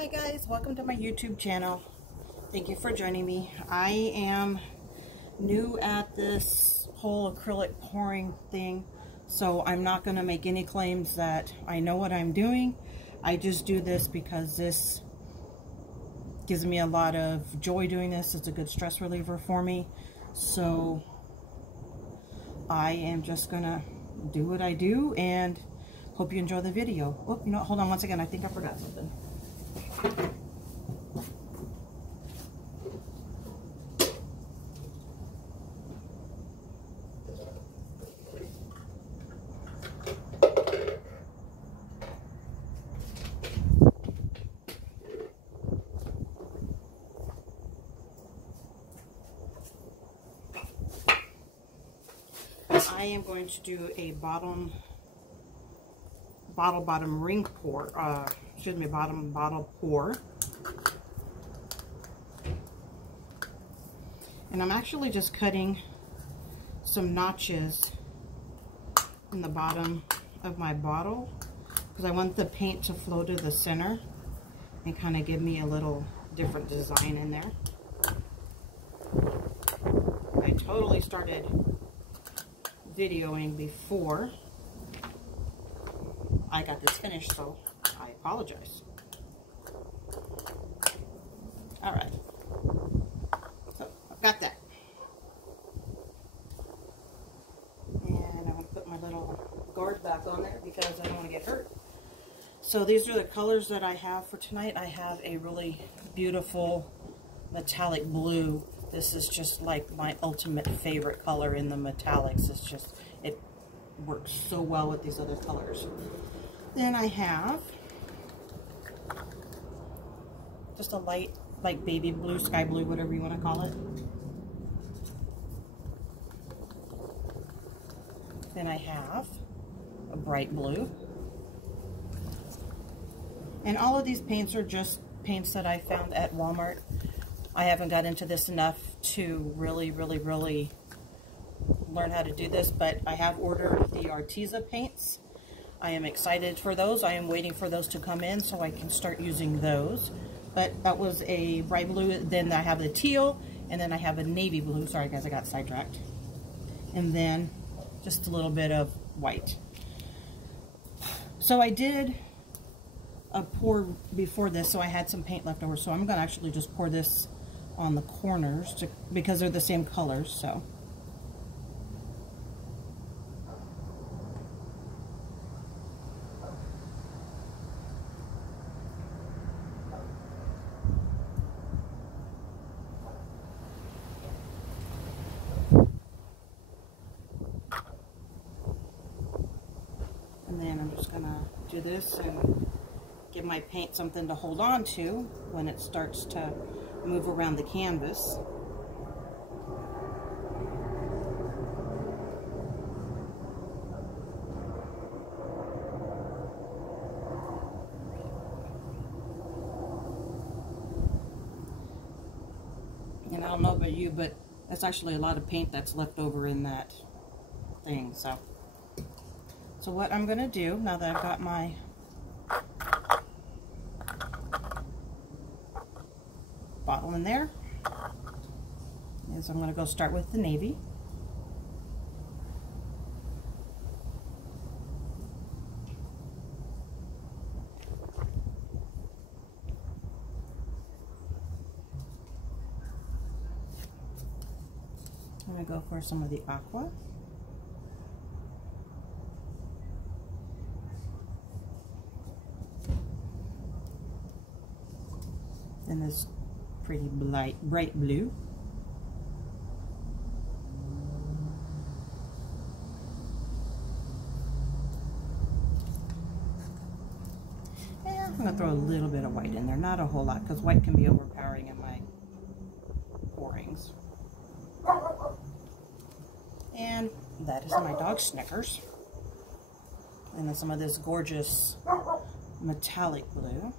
Hi guys, welcome to my YouTube channel. Thank you for joining me. I am new at this whole acrylic pouring thing, so I'm not going to make any claims that I know what I'm doing. I just do this because this gives me a lot of joy doing this. It's a good stress reliever for me. So I am just going to do what I do and hope you enjoy the video. Oh, you know, hold on one second. I think I forgot something. I am going to do a bottom ring pour, bottle pour. And I'm actually just cutting some notches in the bottom of my bottle because I want the paint to flow to the center and kind of give me a little different design in there. I totally started videoing before I got this finished, so I apologize. Alright, so I've got that. And I'm going to put my little guard back on there because I don't want to get hurt. So these are the colors that I have for tonight. I have a really beautiful metallic blue. This is just like my ultimate favorite color in the metallics. It's just, it works so well with these other colors. Then I have just a light, like baby blue, sky blue, whatever you want to call it. Then I have a bright blue. And all of these paints are just paints that I found at Walmart. I haven't got into this enough to really learn how to do this, but I have ordered the Arteza paints. I am excited for those. I am waiting for those to come in so I can start using those. But that was a bright blue. Then I have the teal, and then I have a navy blue. Sorry guys, I got sidetracked. And then just a little bit of white. So I did a pour before this, so I had some paint left over. So I'm going to actually just pour this on the corners because they're the same colors. So and then I'm just going to do this and give my paint something to hold on to when it starts to move around the canvas. And I don't know about you, but that's actually a lot of paint that's left over in that thing. So what I'm going to do, now that I've got my bottle in there, is I'm going to go start with the navy. I'm going to go for some of the aqua. And this pretty bright blue. And I'm going to throw a little bit of white in there, not a whole lot, because white can be overpowering in my pourings. And that is my dog Snickers. And then some of this gorgeous metallic blue.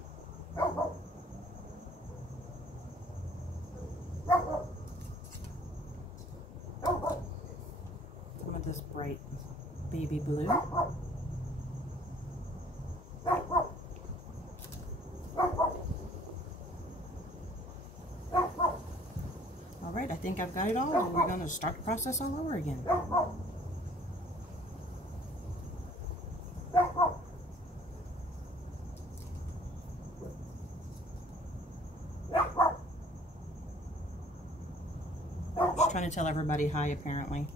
Some of this bright baby blue. think I've got it all, and we're going to start the process all over again. Just trying to tell everybody hi, apparently.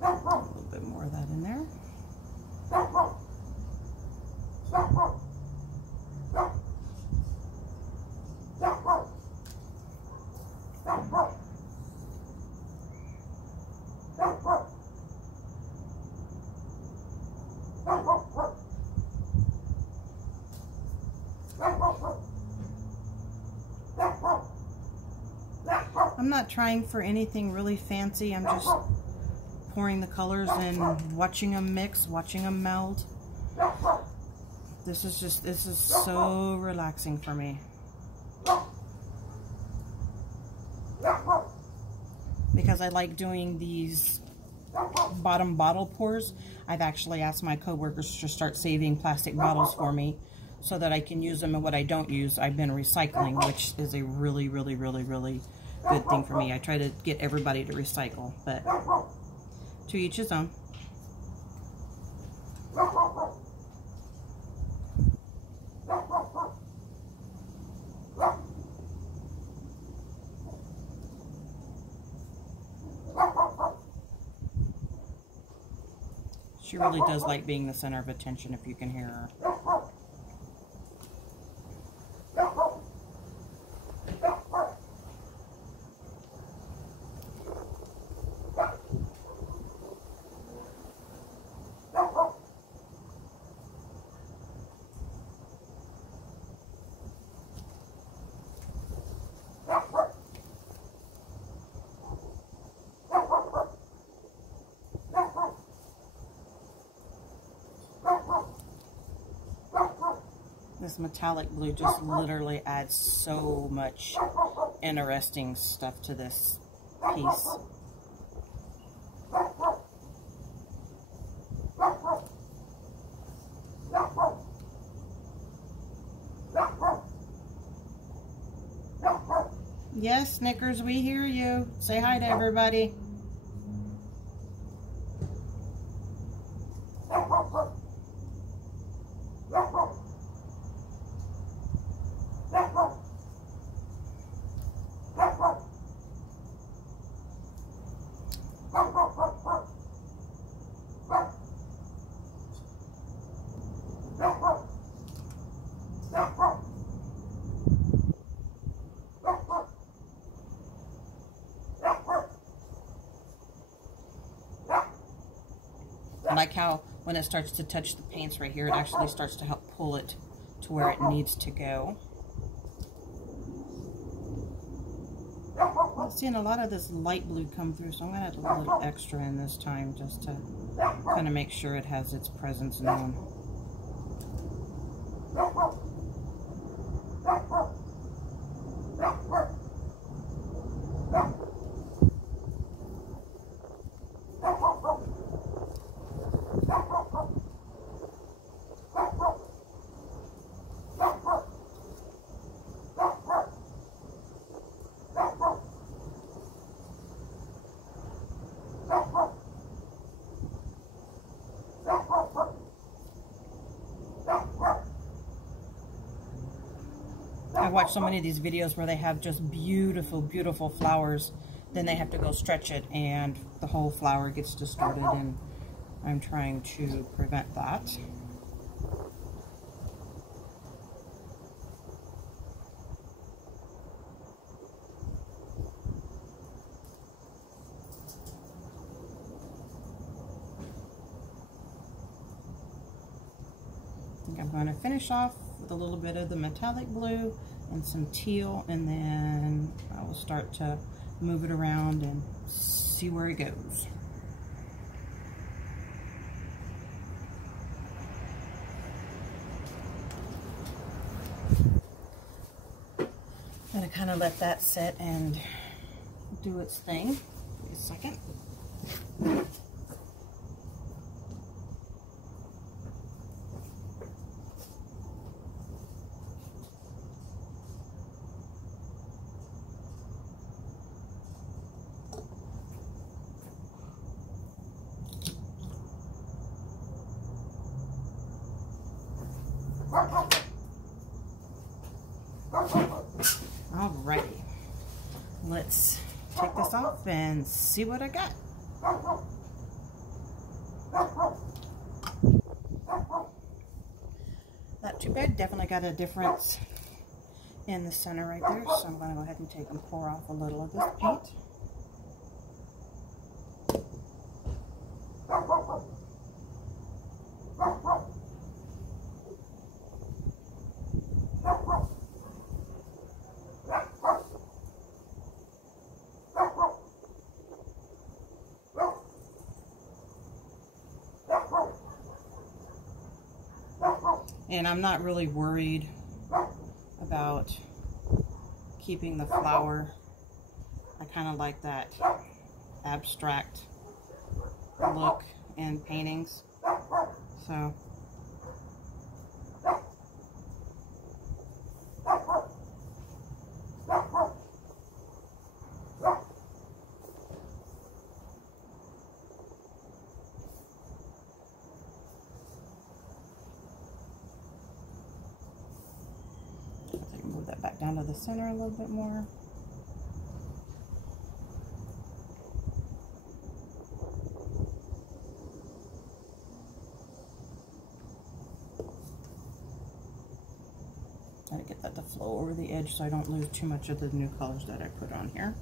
A little bit more of that in there. I'm not trying for anything really fancy. I'm just pouring the colors and watching them mix, watching them meld. This is so relaxing for me. Because I like doing these bottom bottle pours, I've actually asked my coworkers to start saving plastic bottles for me so that I can use them, and what I don't use, I've been recycling, which is a really, really, really, really good thing for me. I try to get everybody to recycle, but to each his own. She really does like being the center of attention, if you can hear her. This metallic blue just literally adds so much interesting stuff to this piece. Yes, Snickers, we hear you. Say hi to everybody. I like how when it starts to touch the paints right here, it actually starts to help pull it to where it needs to go. I'm seeing a lot of this light blue come through, so I'm going to add a little extra in this time just to kind of make sure it has its presence known. I watch so many of these videos where they have just beautiful, beautiful flowers. Then they have to go stretch it and the whole flower gets distorted, and I'm trying to prevent that. I think I'm going to finish off with a little bit of the metallic blue and some teal, and then I will start to move it around and see where it goes. I'm going to kind of let that sit and do its thing. Wait a second. Alrighty, let's take this off and see what I got. Not too bad. Definitely got a difference in the center right there. So I'm going to go ahead and take and pour off a little of this paint. And I'm not really worried about keeping the flower. I kind of like that abstract look in paintings. So move that back down to the center a little bit more. Try to get that to flow over the edge so I don't lose too much of the new colors that I put on here.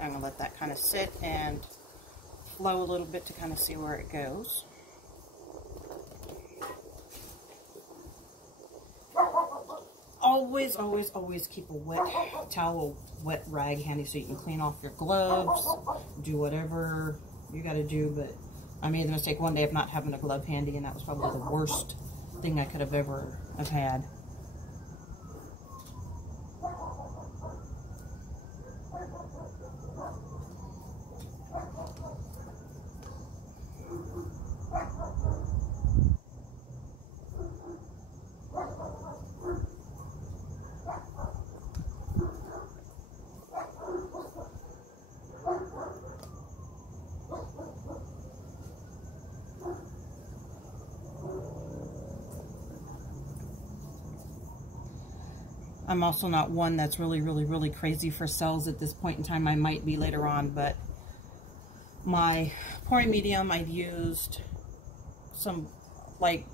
I'm going to let that kind of sit and flow a little bit to kind of see where it goes. Always, always, always keep a wet towel, wet rag handy so you can clean off your gloves, do whatever you got to do. But I made the mistake one day of not having a glove handy, and that was probably the worst thing I could have ever have had. I'm also not one that's really crazy for cells at this point in time. I might be later on, but my pouring medium, I've used some like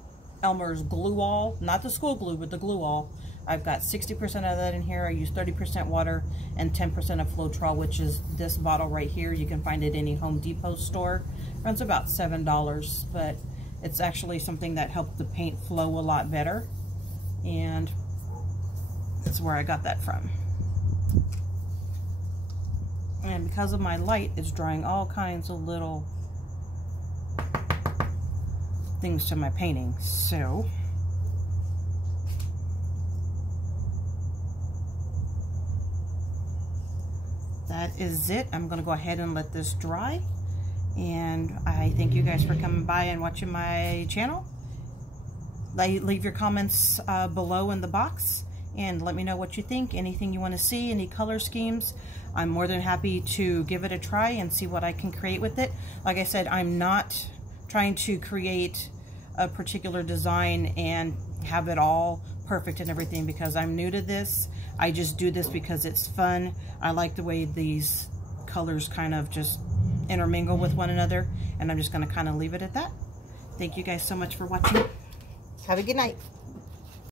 Elmer's glue all, not the school glue, but the glue all. I've got 60% of that in here. I use 30% water and 10% of Floetrol, which is this bottle right here. You can find it in any Home Depot store. It runs about $7, but it's actually something that helped the paint flow a lot better. And that's where I got that from. And because of my light, it's drawing all kinds of little things to my painting. So that is it. I'm going to go ahead and let this dry. And I thank you guys for coming by and watching my channel. Leave your comments below in the box. And let me know what you think, anything you want to see, any color schemes. I'm more than happy to give it a try and see what I can create with it. Like I said, I'm not trying to create a particular design and have it all perfect and everything because I'm new to this. I just do this because it's fun. I like the way these colors kind of just intermingle with one another, and I'm just going to kind of leave it at that. Thank you guys so much for watching. Have a good night.